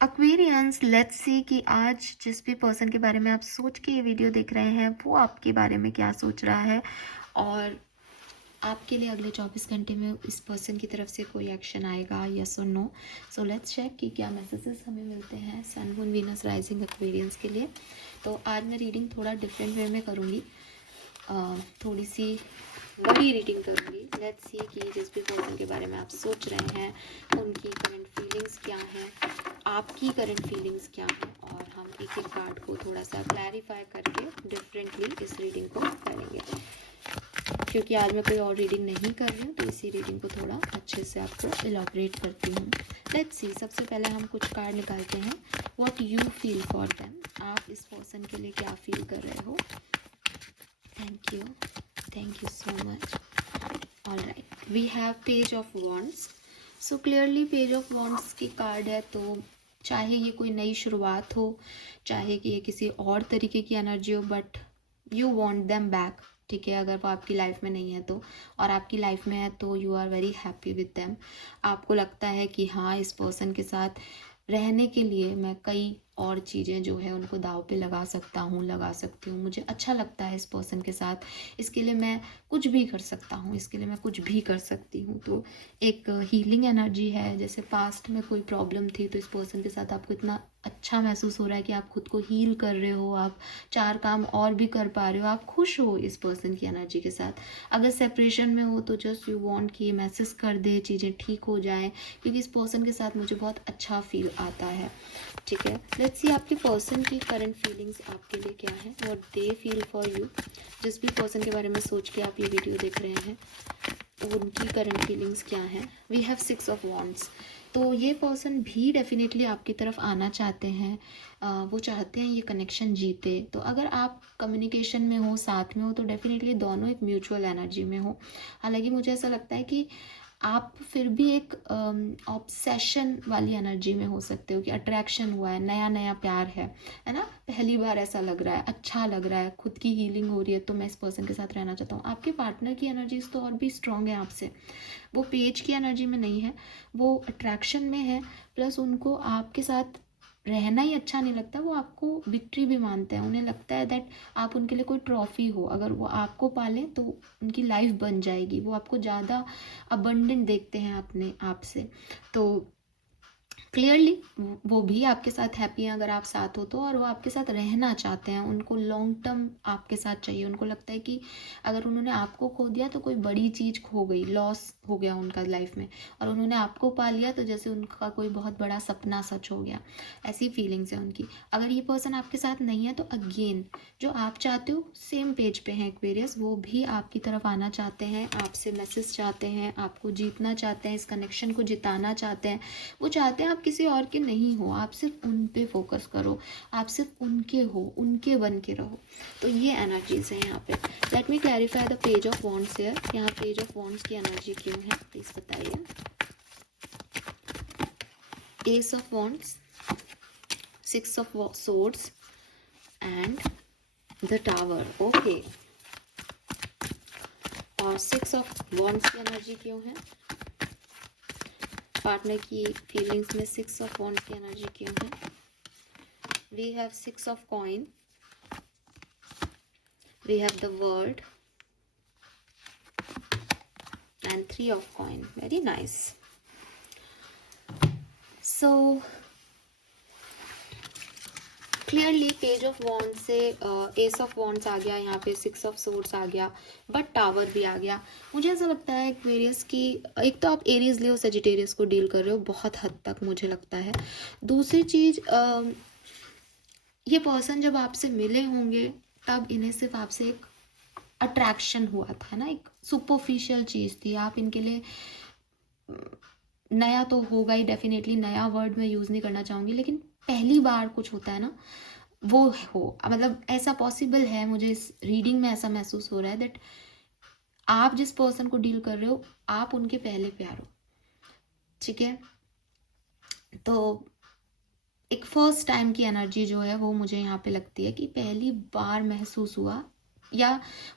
Aquarians, let's see कि आज जिस भी पर्सन के बारे में आप सोच के ये वीडियो देख रहे हैं वो आपके बारे में क्या सोच रहा है, और आपके लिए अगले 24 घंटे में इस पर्सन की तरफ से कोई एक्शन आएगा, यस और नो। सो लेट्स चेक कि क्या मैसेजेस हमें मिलते हैं sun moon Venus rising Aquarians के लिए। तो आज मैं रीडिंग थोड़ा डिफरेंट वे में करूँगी, थोड़ी सी बड़ी रीडिंग करूँगी। लेट्स सी कि जिस भी पर्सन के बारे में आप सोच रहे हैं उनकी करंट फीलिंग्स क्या हैं, आपकी करंट फीलिंग्स क्या हैं, और हम एक एक कार्ड को थोड़ा सा क्लैरिफाई करके डिफरेंटली इस रीडिंग को करेंगे। क्योंकि आज मैं कोई और रीडिंग नहीं कर रही हूँ तो इसी रीडिंग को थोड़ा अच्छे से आपको इलाबरेट करती हूँ। लेट्स सी, सबसे पहले हम कुछ कार्ड निकालते हैं। What you feel for them, आप इस पर्सन के लिए क्या फील कर रहे हो। Thank you so much. All right, we have page of wands. So clearly page of wands की कार्ड है, तो चाहे ये कोई नई शुरुआत हो, चाहे कि ये किसी और तरीके की एनर्जी हो, but you want them back. ठीक है, अगर वो आपकी लाइफ में नहीं है तो, और आपकी लाइफ में है तो you are very happy with them. आपको लगता है कि हाँ, इस पर्सन के साथ रहने के लिए मैं कई और चीज़ें जो है उनको दाव पे लगा सकता हूँ, लगा सकती हूँ। मुझे अच्छा लगता है इस पर्सन के साथ, इसके लिए मैं कुछ भी कर सकता हूँ, इसके लिए मैं कुछ भी कर सकती हूँ। तो एक हीलिंग एनर्जी है। जैसे पास्ट में कोई प्रॉब्लम थी तो इस पर्सन के साथ आपको इतना अच्छा महसूस हो रहा है कि आप खुद को हील कर रहे हो, आप 4 काम और भी कर पा रहे हो, आप खुश हो इस पर्सन की एनर्जी के साथ। अगर सेपरेशन में हो तो जस्ट यू वांट कि ये मैसेज कर दे, चीज़ें ठीक हो जाएं, क्योंकि इस पर्सन के साथ मुझे बहुत अच्छा फील आता है। ठीक है, लेट्स सी आपके पर्सन की करंट फीलिंग्स आपके लिए क्या है, what they feel for you. जिस भी पर्सन के बारे में सोच के आप ये वीडियो देख रहे हैं उनकी करंट फीलिंग्स क्या है। We have 6 of wands. तो ये पर्सन भी डेफिनेटली आपकी तरफ आना चाहते हैं, वो चाहते हैं ये कनेक्शन जीते। तो अगर आप कम्युनिकेशन में हो, साथ में हो, तो डेफिनेटली दोनों एक म्यूचुअल एनर्जी में हो। हालांकि मुझे ऐसा लगता है कि आप फिर भी एक ऑब्सेशन वाली एनर्जी में हो सकते हो, कि अट्रैक्शन हुआ है, नया नया प्यार है ना, पहली बार ऐसा लग रहा है, अच्छा लग रहा है, खुद की हीलिंग हो रही है, तो मैं इस पर्सन के साथ रहना चाहता हूँ। आपके पार्टनर की एनर्जीज तो और भी स्ट्रांग है आपसे, वो पेज की एनर्जी में नहीं है, वो अट्रैक्शन में है। प्लस उनको आपके साथ रहना ही अच्छा नहीं लगता, वो आपको विक्ट्री भी मानते हैं। उन्हें लगता है दैट आप उनके लिए कोई ट्रॉफी हो, अगर वो आपको पालें तो उनकी लाइफ बन जाएगी। वो आपको ज़्यादा अबंडेंट देखते हैं अपने आप से। तो क्लियरली वो भी आपके साथ हैप्पी हैं अगर आप साथ हो तो, और वो आपके साथ रहना चाहते हैं। उनको लॉन्ग टर्म आपके साथ चाहिए। उनको लगता है कि अगर उन्होंने आपको खो दिया तो कोई बड़ी चीज़ खो गई, लॉस हो गया उनका लाइफ में, और उन्होंने आपको पा लिया तो जैसे उनका कोई बहुत बड़ा सपना सच हो गया। ऐसी फीलिंग्स है उनकी। अगर ये पर्सन आपके साथ नहीं है तो अगेन जो आप चाहते हो सेम पेज पे हैं एक्वेरियस, वो भी आपकी तरफ आना चाहते हैं, आपसे मैसेज चाहते हैं, आपको जीतना चाहते हैं, इस कनेक्शन को जिताना चाहते हैं। वो चाहते हैं आप किसी और के नहीं हो, आप सिर्फ उन पे फोकस करो, आप सिर्फ उनके हो, उनके बन के रहो। तो ये एनर्जीज हैं यहाँ पे। Let me clarify the page of wands here. यहाँ पेज ऑफ वॉन्ड्स की एनर्जी क्यों है प्लीज बताइए। S of wands, 6 of swords and the tower. Okay, और 6 ऑफ वॉन्ड्स की एनर्जी क्यों है, पार्टनर की फीलिंग्स में 6 ऑफ वॉन्ड्स की एनर्जी क्यों है। We have 6 of coin, we have the word and 3 of coin. Very nice. So clearly page of wand से एस ऑफ वॉन्ड्स आ गया, यहाँ पे 6 ऑफ सोर्ड्स आ गया, बट टावर भी आ गया। मुझे ऐसा लगता है एक्वेरियस की, एक तो आप एरीज लियो सेजिटेरियस को डील कर रहे हो बहुत हद तक मुझे लगता है। दूसरी चीज़, ये पर्सन जब आपसे मिले होंगे तब इन्हें सिर्फ आपसे एक अट्रैक्शन हुआ था ना, एक सुपरफिशियल चीज़ थी। आप इनके लिए, नया तो होगा ही डेफिनेटली, नया वर्ड मैं यूज़ नहीं करना चाहूँगी, लेकिन पहली बार कुछ होता है ना, वो हो, मतलब ऐसा पॉसिबल है। मुझे इस रीडिंग में ऐसा महसूस हो रहा है दैट आप जिस पर्सन को डील कर रहे हो आप उनके पहले प्यार हो। ठीक है, तो एक फर्स्ट टाइम की एनर्जी जो है वो मुझे यहाँ पे लगती है कि पहली बार महसूस हुआ, या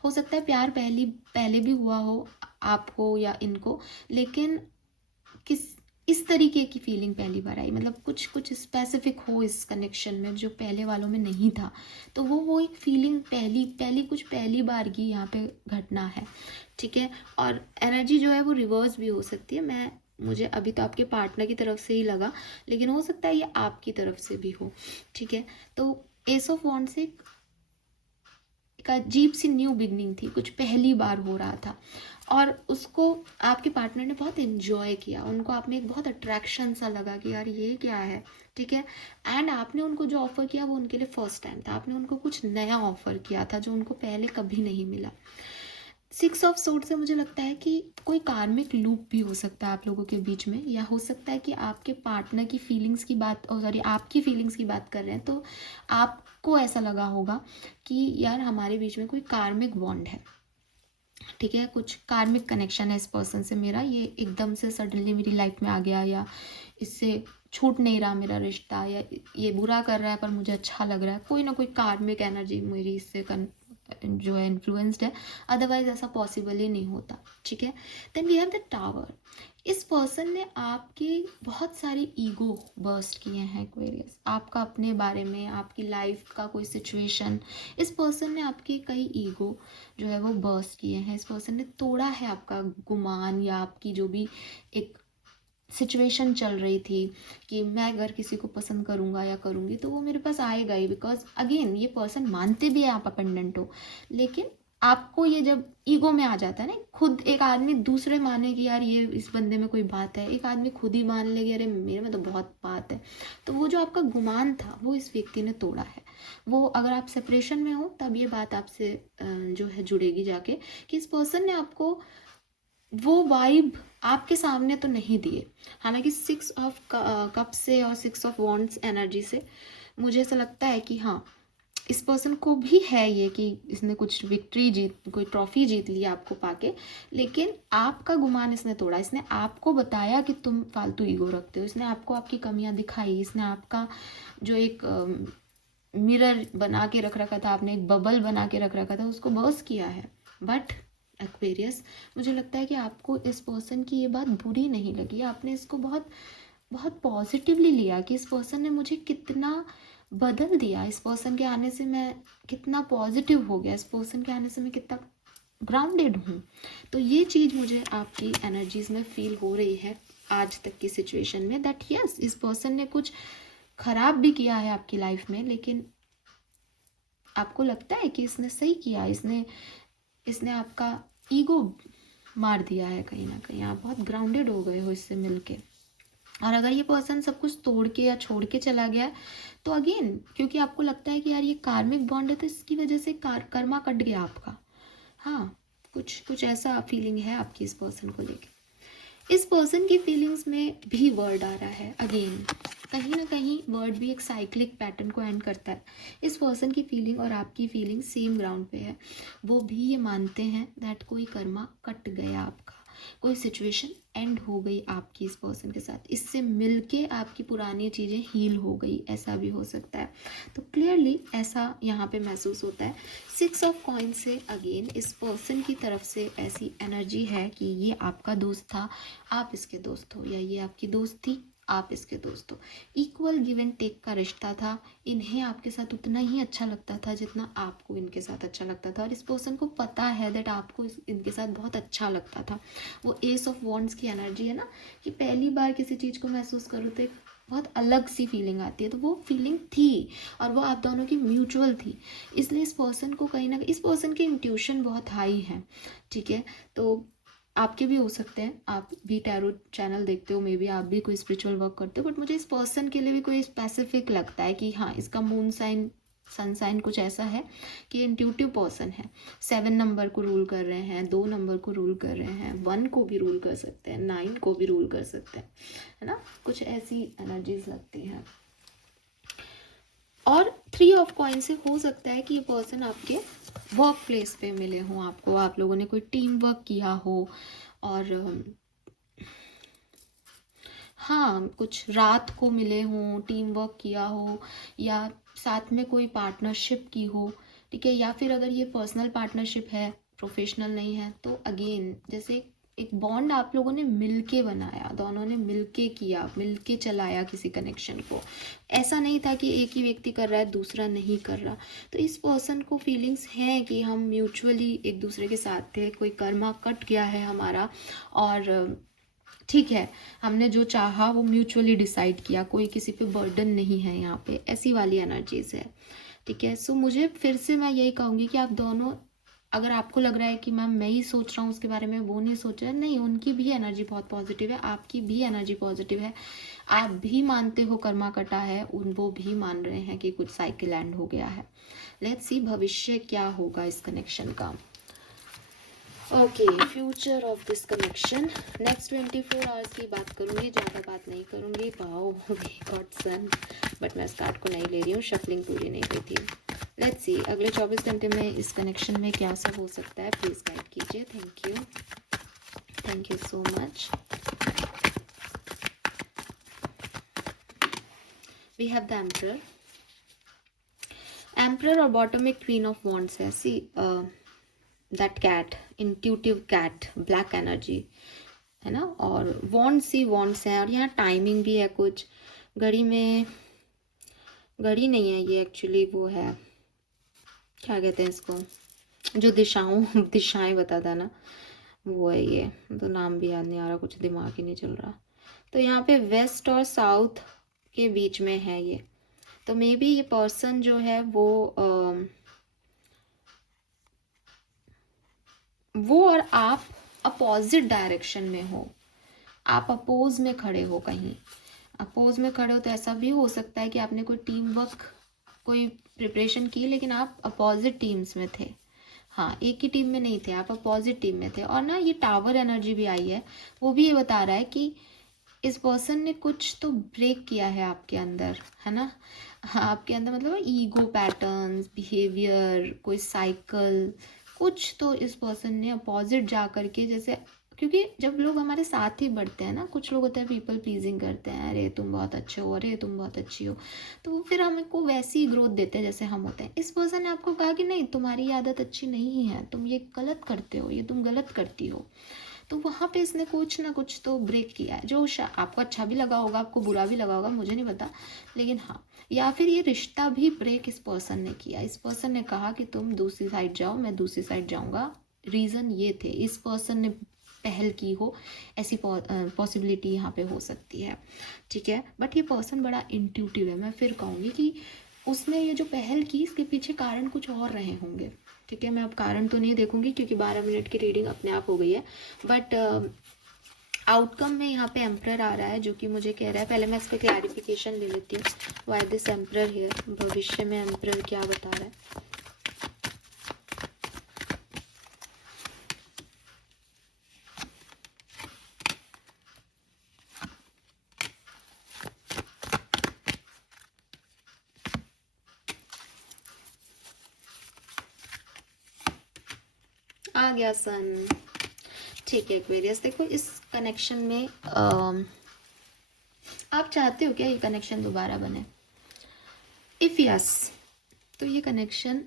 हो सकता है प्यार पहले भी हुआ हो आपको या इनको, लेकिन किस इस तरीके की फीलिंग पहली बार आई, मतलब कुछ कुछ स्पेसिफिक हो इस कनेक्शन में जो पहले वालों में नहीं था। तो वो एक फीलिंग पहली बार की यहाँ पे घटना है, ठीक है। और एनर्जी जो है वो रिवर्स भी हो सकती है। मुझे अभी तो आपके पार्टनर की तरफ से ही लगा, लेकिन हो सकता है ये आपकी तरफ से भी हो, ठीक है। तो एस ऑफ वॉन्ड्स एक अजीब सी न्यू बिगनिंग थी, कुछ पहली बार हो रहा था और उसको आपके पार्टनर ने बहुत एंजॉय किया, उनको आप में एक बहुत अट्रैक्शन सा लगा कि यार ये क्या है, ठीक है। एंड आपने उनको जो ऑफर किया वो उनके लिए फर्स्ट टाइम था, आपने उनको कुछ नया ऑफर किया था जो उनको पहले कभी नहीं मिला। 6 ऑफ सोर्ड से मुझे लगता है कि कोई कार्मिक लूप भी हो सकता है आप लोगों के बीच में, या हो सकता है कि आपके पार्टनर की फीलिंग्स की बात, सॉरी आपकी फीलिंग्स की बात कर रहे हैं तो आपको ऐसा लगा होगा कि यार हमारे बीच में कोई कार्मिक बॉन्ड है, ठीक है, कुछ कार्मिक कनेक्शन है इस पर्सन से मेरा, ये एकदम से सडनली मेरी लाइफ में आ गया, या इससे छूट नहीं रहा मेरा रिश्ता, या ये बुरा कर रहा है पर मुझे अच्छा लग रहा है, कोई ना कोई कार्मिक एनर्जी मेरी इससे जो है इन्फ्लुएंस्ड है, अदरवाइज ऐसा पॉसिबल ही नहीं होता, ठीक है। Then we have the tower. इस पर्सन ने आपके बहुत सारे ईगो बर्स्ट किए हैं एक्वेरियस, आपका अपने बारे में, आपकी लाइफ का कोई सिचुएशन, इस पर्सन ने आपके कई ईगो जो है वो बर्स्ट किए हैं, इस पर्सन ने तोड़ा है आपका गुमान, या आपकी जो भी एक सिचुएशन चल रही थी कि मैं अगर किसी को पसंद करूँगा या करूँगी तो वो मेरे पास आएगा ही, बिकॉज अगेन ये पर्सन मानते भी है आप अपेंडेंट हो, लेकिन आपको ये जब ईगो में आ जाता है ना, खुद एक आदमी दूसरे माने कि यार ये इस बंदे में कोई बात है, एक आदमी खुद ही मान ले कि अरे मेरे में तो बहुत बात है, तो वो जो आपका गुमान था वो इस व्यक्ति ने तोड़ा है। वो अगर आप सेपरेशन में हो तब ये बात आपसे जो है जुड़ेगी जाके कि इस पर्सन ने आपको वो वाइब आपके सामने तो नहीं दिए। हालांकि 6 ऑफ कप से और 6 ऑफ वॉन्ड्स एनर्जी से मुझे ऐसा लगता है कि हाँ इस पर्सन को भी है ये कि इसने कुछ विक्ट्री कोई ट्रॉफी जीत ली आपको पाके, लेकिन आपका गुमान इसने तोड़ा, इसने आपको बताया कि तुम फालतू ईगो रखते हो, इसने आपको आपकी कमियां दिखाई, इसने आपका जो एक मिरर बना के रख रखा था, आपने एक बबल बना के रख रखा था, उसको बर्स्ट किया है। बट एक्वेरियस मुझे लगता है कि आपको इस पर्सन की ये बात बुरी नहीं लगी, आपने इसको बहुत बहुत पॉजिटिवली लिया कि इस पर्सन ने मुझे कितना बदल दिया, इस पर्सन के आने से मैं कितना पॉजिटिव हो गया, इस पर्सन के आने से मैं कितना ग्राउंडेड हूँ। तो ये चीज़ मुझे आपकी एनर्जीज में फील हो रही है आज तक की सिचुएशन में, दैट यस इस पर्सन ने कुछ खराब भी किया है आपकी लाइफ में, लेकिन आपको लगता है कि इसने सही किया, इसने आपका ईगो मार दिया है कहीं ना कहीं, आप बहुत ग्राउंडेड हो गए हो इससे मिलके। और अगर ये पर्सन सब कुछ तोड़ के या छोड़ के चला गया तो अगेन क्योंकि आपको लगता है कि यार ये कार्मिक बॉन्ड है तो इसकी वजह से कर्मा कट गया आपका, हाँ कुछ कुछ ऐसा फीलिंग है आपकी इस पर्सन को लेके। इस पर्सन की फीलिंग्स में भी वर्ड आ रहा है, अगेन कहीं ना कहीं वर्ड भी एक साइक्लिक पैटर्न को एंड करता है। इस पर्सन की फीलिंग और आपकी फीलिंग सेम ग्राउंड पे है, वो भी ये मानते हैं दैट कोई कर्मा कट गया आपका, कोई सिचुएशन एंड हो गई आपकी इस पर्सन के साथ, इससे मिलके आपकी पुरानी चीज़ें हील हो गई, ऐसा भी हो सकता है। तो क्लियरली ऐसा यहाँ पे महसूस होता है। 6 ऑफ कॉइन से अगेन इस पर्सन की तरफ से ऐसी एनर्जी है कि ये आपका दोस्त था, आप इसके दोस्त हो, या ये आपकी दोस्त थी, आप इसके दोस्त हो। इक्वल गिव एंड टेक का रिश्ता था, इन्हें आपके साथ उतना ही अच्छा लगता था जितना आपको इनके साथ अच्छा लगता था, और इस पर्सन को पता है दैट आपको इनके साथ बहुत अच्छा लगता था। वो एस ऑफ वॉन्ड्स की एनर्जी है ना कि पहली बार किसी चीज़ को महसूस करो तो एक बहुत अलग सी फीलिंग आती है, तो वो फीलिंग थी और वो आप दोनों की म्यूचुअल थी, इसलिए इस पर्सन को कहीं ना कहीं इस पर्सन की इंट्यूशन बहुत हाई है, ठीक है। तो आपके भी हो सकते हैं, आप भी टैरो चैनल देखते हो, मे बी आप भी कोई स्पिरिचुअल वर्क करते हो, बट मुझे इस पर्सन के लिए भी कोई स्पेसिफिक लगता है कि हाँ इसका मून साइन सन साइन कुछ ऐसा है कि इंट्यूटिव पर्सन है, 7 नंबर को रूल कर रहे हैं, 2 नंबर को रूल कर रहे हैं, 1 को भी रूल कर सकते हैं, 9 को भी रूल कर सकते हैं, है ना, कुछ ऐसी एनर्जीज लगती हैं। और 3 ऑफ कॉइन से हो सकता है कि ये पर्सन आपके वर्क प्लेस पे मिले हों आपको, आप लोगों ने कोई टीम वर्क किया हो, और हाँ कुछ रात को मिले हों, टीम वर्क किया हो, या साथ में कोई पार्टनरशिप की हो, ठीक है। या फिर अगर ये पर्सनल पार्टनरशिप है, प्रोफेशनल नहीं है, तो अगेन जैसे एक बॉन्ड आप लोगों ने मिलके बनाया, दोनों ने मिलके किया, मिलके चलाया किसी कनेक्शन को। ऐसा नहीं था कि एक ही व्यक्ति कर रहा है दूसरा नहीं कर रहा। तो इस पर्सन को फीलिंग्स हैं कि हम म्यूचुअली एक दूसरे के साथ थे, कोई कर्मा कट गया है हमारा, और ठीक है, हमने जो चाहा वो म्यूचुअली डिसाइड किया, कोई किसी पे बर्डन नहीं है यहाँ पे, ऐसी वाली एनर्जीज है। ठीक है, सो मुझे फिर से मैं यही कहूँगी कि आप दोनों, अगर आपको लग रहा है कि मैम मैं ही सोच रहा हूँ उसके बारे में, वो नहीं सोच रहा है, नहीं, उनकी भी एनर्जी बहुत पॉजिटिव है, आपकी भी एनर्जी पॉजिटिव है, आप भी मानते हो कर्मा कटा है, उन वो भी मान रहे हैं कि कुछ साइकिल एंड हो गया है। लेट्स सी भविष्य क्या होगा इस कनेक्शन का। Okay, future of this connection. Next 24 hours की बात करूँगी, ज़्यादा बात नहीं करूँगी। वाओ, गॉड सन, बट मैं इस कार्ड को नहीं ले रही हूँ, शफलिंग पूरी नहीं हुई थी। लेट्स सी अगले 24 घंटे में इस कनेक्शन में क्या सब हो सकता है, प्लीज़ गाइड कीजिए। Thank you so much. We have the emperor. Emperor और बॉटम में क्वीन ऑफ वॉन्ड्स है। See that cat, intuitive cat, black energy है ना, और वॉन्ड्स ही वॉन्ड्स हैं, और यहाँ टाइमिंग भी है कुछ। घड़ी में, घड़ी नहीं है ये एक्चुअली, वो है क्या कहते हैं इसको, जो दिशाएं बताता ना, वो है ये, तो नाम भी याद नहीं आ रहा, कुछ दिमाग ही नहीं चल रहा। तो यहाँ पे वेस्ट और साउथ के बीच में है ये, तो मे बी ये पर्सन जो है वो और आप अपोजिट डायरेक्शन में हो, आप अपोज में खड़े हो, कहीं अपोज में खड़े हो। तो ऐसा भी हो सकता है कि आपने कोई टीम वर्क, कोई प्रिपरेशन की, लेकिन आप अपोजिट टीम्स में थे। हाँ, एक ही टीम में नहीं थे, आप अपोजिट टीम में थे। और ना ये टावर एनर्जी भी आई है, वो भी ये बता रहा है कि इस पर्सन ने कुछ तो ब्रेक किया है आपके अंदर, है ना। हाँ, आपके अंदर मतलब ईगो पैटर्न्स, बिहेवियर, कोई साइकिल, कुछ तो इस पर्सन ने अपोजिट जा करके, जैसे, क्योंकि जब लोग हमारे साथ ही बढ़ते हैं ना, कुछ लोग होते हैं पीपल प्लीजिंग करते हैं, अरे तुम बहुत अच्छे हो, अरे तुम बहुत अच्छी हो, तो वो फिर हमको वैसी ग्रोथ देते हैं जैसे हम होते हैं। इस पर्सन ने आपको कहा कि नहीं, तुम्हारी आदत अच्छी नहीं है, तुम ये गलत करते हो, ये तुम गलत करती हो। तो वहाँ पे इसने कुछ ना कुछ तो ब्रेक किया है, जो आपको अच्छा भी लगा होगा, आपको बुरा भी लगा होगा, मुझे नहीं पता, लेकिन हाँ, या फिर ये रिश्ता भी ब्रेक इस पर्सन ने किया। इस पर्सन ने कहा कि तुम दूसरी साइड जाओ, मैं दूसरी साइड जाऊँगा। रीज़न ये थे, इस पर्सन ने पहल की हो, ऐसी पॉसिबिलिटी यहाँ पे हो सकती है। ठीक है, बट ये पर्सन बड़ा इंट्यूटिव है। मैं फिर कहूँगी कि उसने ये जो पहल की, इसके पीछे कारण कुछ और रहे होंगे। ठीक है, मैं अब कारण तो नहीं देखूंगी क्योंकि 12 मिनट की रीडिंग अपने आप हो गई है, बट आउटकम में यहाँ पे एम्परर आ रहा है, जो कि मुझे कह रहा है, पहले मैं इस पर क्लैरिफिकेशन ले लेती हूँ। व्हाई दिस एम्परर हियर, भविष्य में एम्परर क्या बता रहा है। आ गया सन। ठीक है एक्वेरियस, देखो इस कनेक्शन में आप चाहते हो क्या ये कनेक्शन दोबारा बने? इफ़ यस, तो ये कनेक्शन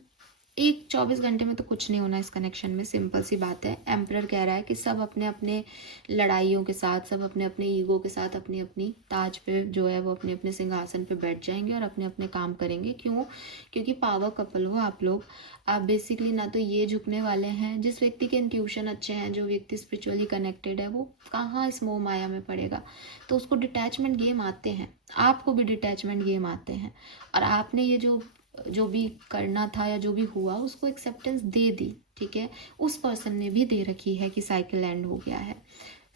एक 24 घंटे में तो कुछ नहीं होना इस कनेक्शन में, सिंपल सी बात है। एम्परर कह रहा है कि सब अपने अपने लड़ाइयों के साथ, सब अपने अपने ईगो के साथ अपनी अपनी ताज पे जो है वो अपने अपने सिंहासन पे बैठ जाएंगे और अपने अपने काम करेंगे। क्यों? क्योंकि पावर कपल हो आप लोग। आप बेसिकली ना तो ये झुकने वाले हैं, जिस व्यक्ति के इंट्यूशन अच्छे हैं, जो व्यक्ति स्पिरिचुअली कनेक्टेड है, वो कहाँ इस मोह माया में पड़ेगा। तो उसको डिटैचमेंट गेम आते हैं, आपको भी डिटैचमेंट गेम आते हैं, और आपने ये जो भी करना था या जो भी हुआ उसको एक्सेप्टेंस दे दी। ठीक है, उस पर्सन ने भी दे रखी है कि साइकिल एंड हो गया है।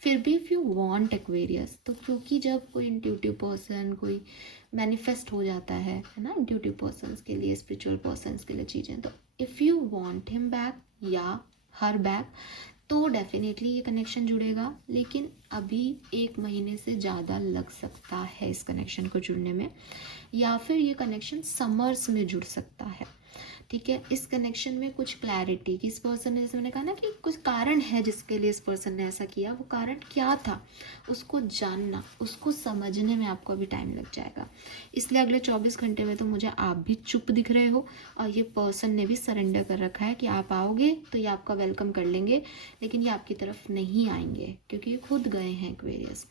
फिर भी इफ़ यू वांट एक्वेरियस, तो क्योंकि जब कोई इंट्यूटिव पर्सन, कोई मैनिफेस्ट हो जाता है ना, इंट्यूटिव पर्सन्स के लिए, स्पिरिचुअल पर्सन्स के लिए चीज़ें, तो if you want him back या हर बैक, तो डेफिनेटली ये कनेक्शन जुड़ेगा। लेकिन अभी 1 महीने से ज़्यादा लग सकता है इस कनेक्शन को जुड़ने में, या फिर ये कनेक्शन समर्स में जुड़ सकता है। ठीक है। इस कनेक्शन में कुछ क्लैरिटी कि इस पर्सन ने, जैसे मैंने कहा ना कि कुछ कारण है जिसके लिए इस पर्सन ने ऐसा किया, वो कारण क्या था उसको जानना, उसको समझने में आपको अभी टाइम लग जाएगा। इसलिए अगले 24 घंटे में तो मुझे आप भी चुप दिख रहे हो और ये पर्सन ने भी सरेंडर कर रखा है कि आप आओगे तो ये आपका वेलकम कर लेंगे, लेकिन ये आपकी तरफ नहीं आएंगे क्योंकि ये खुद गए हैं एक्वेरियस,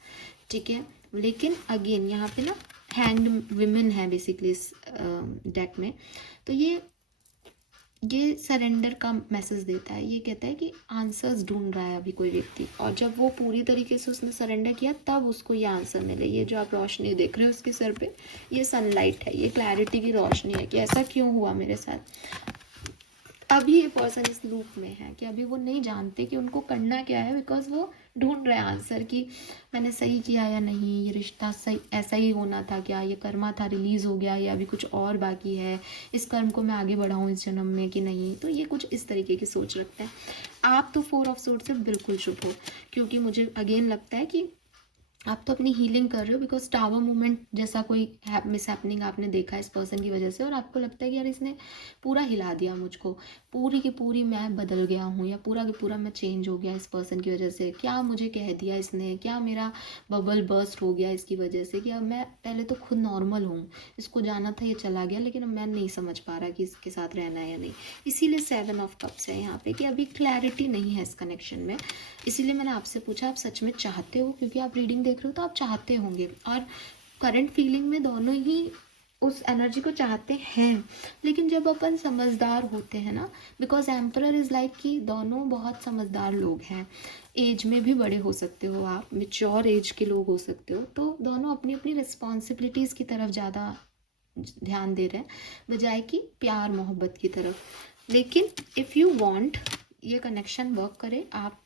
ठीक है। लेकिन अगेन यहाँ पे ना हैंग्ड विमेन है बेसिकली इस डेक में, तो ये सरेंडर का मैसेज देता है। ये कहता है कि आंसर्स ढूंढ रहा है अभी कोई व्यक्ति, और जब वो पूरी तरीके से उसने सरेंडर किया तब उसको ये आंसर मिले। ये जो आप रोशनी देख रहे हो उसके सर पे, ये सनलाइट है, ये क्लैरिटी की रोशनी है कि ऐसा क्यों हुआ मेरे साथ। अभी ये पर्सन इस लूप में है कि अभी वो नहीं जानते कि उनको करना क्या है, बिकॉज वो ढूंढ रहे हैं आंसर कि मैंने सही किया या नहीं, ये रिश्ता सही ऐसा ही होना था क्या, ये कर्मा था रिलीज़ हो गया या अभी कुछ और बाकी है, इस कर्म को मैं आगे बढ़ाऊँ इस जन्म में कि नहीं। तो ये कुछ इस तरीके की सोच रखते हैं। आप तो 4 ऑफ सोर्ड से बिल्कुल चुप हो, क्योंकि मुझे अगेन लगता है कि आप तो अपनी हीलिंग कर रहे हो, बिकॉज टावर मूवमेंट जैसा कोई मिस हैपनिंग आपने देखा इस पर्सन की वजह से, और आपको लगता है कि यार इसने पूरा हिला दिया मुझको, पूरी की पूरी मैं बदल गया हूँ या पूरा की पूरा मैं चेंज हो गया इस पर्सन की वजह से। क्या मुझे कह दिया इसने, क्या मेरा बबल बर्स्ट हो गया इसकी वजह से, कि अब मैं पहले तो खुद नॉर्मल हूँ, इसको जाना था ये चला गया, लेकिन अब मैं नहीं समझ पा रहा कि इसके साथ रहना है या नहीं। इसीलिए 7 ऑफ कप्स है यहाँ पे कि अभी क्लैरिटी नहीं है इस कनेक्शन में। इसीलिए मैंने आपसे पूछा आप सच में चाहते हो, क्योंकि आप रीडिंग देख रहे हो तो आप चाहते होंगे, और करंट फीलिंग में दोनों ही उस एनर्जी को चाहते हैं। लेकिन जब अपन समझदार होते हैं ना, बिकॉज एम्परर इज़ लाइक कि दोनों बहुत समझदार लोग हैं, एज में भी बड़े हो सकते हो आप, मेच्योर एज के लोग हो सकते हो, तो दोनों अपनी अपनी रिस्पॉन्सिबिलिटीज़ की तरफ ज़्यादा ध्यान दे रहे हैं बजाय कि प्यार मोहब्बत की तरफ। लेकिन इफ़ यू वांट ये कनेक्शन वर्क करे, आप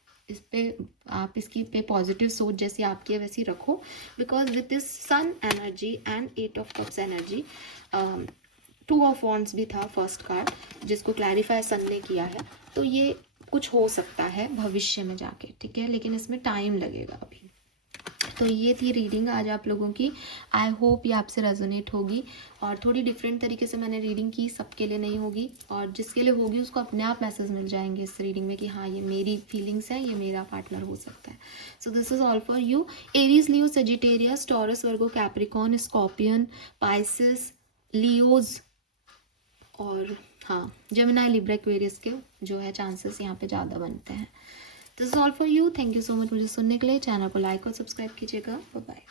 इसकी पे पॉजिटिव सोच जैसी आपकी है वैसी रखो, because with this sun energy and 8 of cups energy, 2 of wands भी था फर्स्ट कार्ड जिसको क्लैरिफाई सन ने किया है, तो ये कुछ हो सकता है भविष्य में जाके, ठीक है, लेकिन इसमें टाइम लगेगा अभी। तो ये थी रीडिंग आज आप लोगों की। आई होप ये आपसे रेजोनेट होगी, और थोड़ी डिफरेंट तरीके से मैंने रीडिंग की, सबके लिए नहीं होगी, और जिसके लिए होगी उसको अपने आप मैसेज मिल जाएंगे इस रीडिंग में कि हाँ ये मेरी फीलिंग्स है, ये मेरा पार्टनर हो सकता है। So this is all for you. Aries, Leo, Sagittarius, taurus, Virgo, Capricorn, scorpion, Pisces, Leos, और हाँ जेमिनी, लिब्रा, एक्वेरियस के जो है चांसेस यहाँ पे ज़्यादा बनते हैं। This is all for you. Thank you so much मुझे सुनने के लिए। चैनल को लाइक और सब्सक्राइब कीजिएगा। Bye bye.